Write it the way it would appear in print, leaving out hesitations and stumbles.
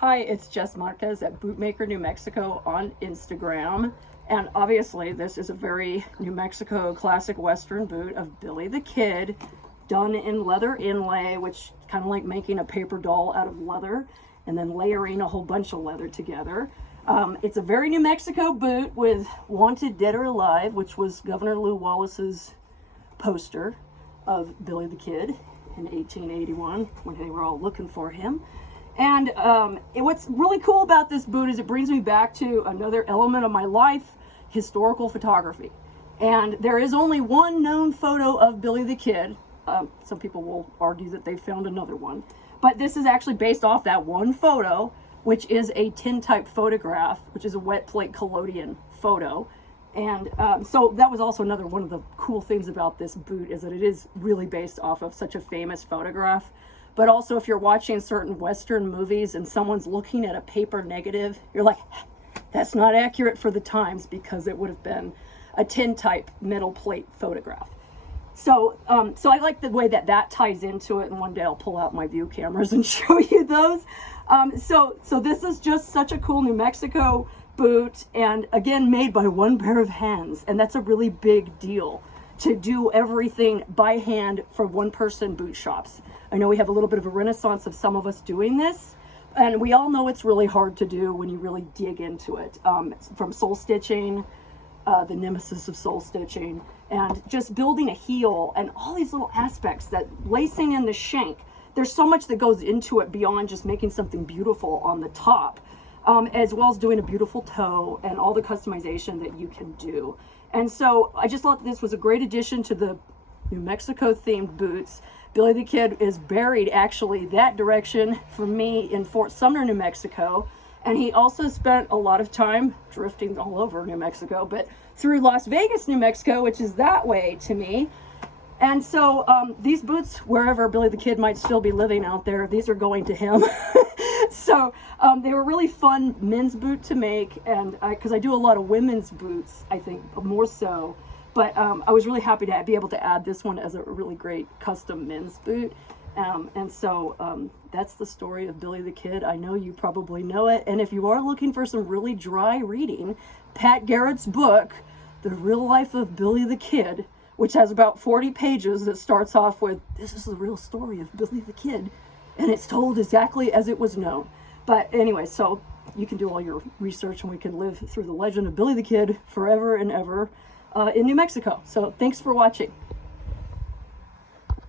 Hi, it's Jes Márquez at Bootmaker, New Mexico on Instagram. And obviously this is a very New Mexico classic Western boot of Billy the Kid, done in leather inlay, which kind of like making a paper doll out of leather and then layering a whole bunch of leather together. It's a very New Mexico boot with Wanted Dead or Alive, which was Governor Lew Wallace's poster of Billy the Kid in 1881 when they were all looking for him. And what's really cool about this boot is it brings me back to another element of my life, historical photography. And there is only one known photo of Billy the Kid. Some people will argue that they found another one. But this is actually based off that one photo, which is a tintype photograph, which is a wet plate collodion photo. And so that was also another one of the cool things about this boot, is that it is really based off of such a famous photograph. But also, if you're watching certain Western movies and someone's looking at a paper negative, you're like, that's not accurate for the times, because it would have been a tintype metal plate photograph. So I like the way that that ties into it, and one day I'll pull out my view cameras and show you those. So this is just such a cool New Mexico boot, and again, made by one pair of hands, and that's a really big deal, to do everything by hand for one-person boot shops. I know we have a little bit of a renaissance of some of us doing this, and we all know it's really hard to do when you really dig into it. From sole stitching, the nemesis of sole stitching, and just building a heel, and all these little aspects, that lacing in the shank. There's so much that goes into it beyond just making something beautiful on the top, as well as doing a beautiful toe and all the customization that you can do. And so I just thought this was a great addition to the New Mexico themed boots. Billy the Kid is buried actually that direction from me in Fort Sumner, New Mexico. And he also spent a lot of time drifting all over New Mexico, but through Las Vegas, New Mexico, which is that way to me. And so these boots, wherever Billy the Kid might still be living out there, these are going to him. So they were really fun men's boot to make, and because I do a lot of women's boots, I think more so. But I was really happy to be able to add this one as a really great custom men's boot. And so that's the story of Billy the Kid. I know you probably know it. And if you are looking for some really dry reading, Pat Garrett's book, The Real Life of Billy the Kid, which has about 40 pages, that starts off with, this is the real story of Billy the Kid, and it's told exactly as it was known. But anyway, so you can do all your research, and we can live through the legend of Billy the Kid forever and ever in New Mexico. So thanks for watching.